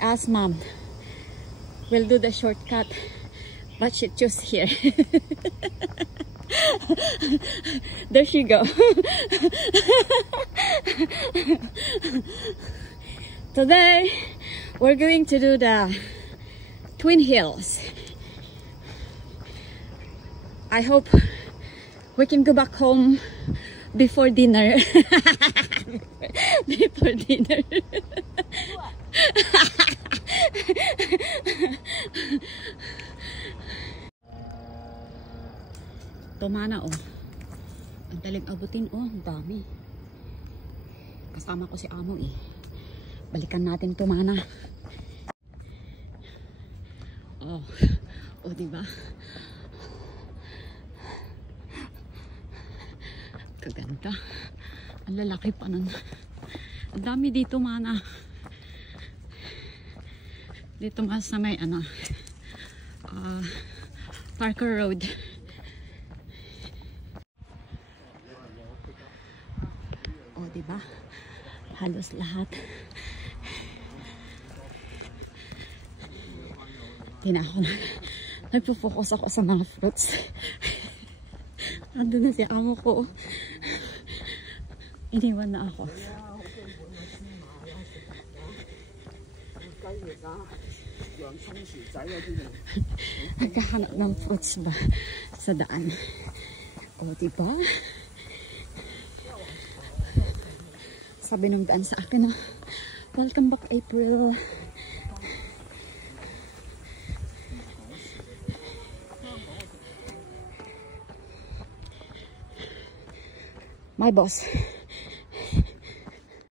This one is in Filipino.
asked Mom, we'll do the shortcut, but she chose here. There she go. Today, we're going to do the Twin Hills. I hope we can go back home before dinner. Before dinner. Tumana oh. Ang daling abutin oh, ang dami. Kasama ko si Amo eh. Balikan natin Tumana. Oh. Oh, diba? Kaganda. Ang lalaki pa nun. Ang dami dito Mana. Dito mas na may ano Parker Road. O diba? Halos lahat. Tinako na. Nagpo-focus ako sa mga fruits. Andun na si Amo ko. Iniwan na ako. Nagkahanap ng fruits ba sa daan. O diba? Sabi nung daan sa akin na, welcome back April. My boss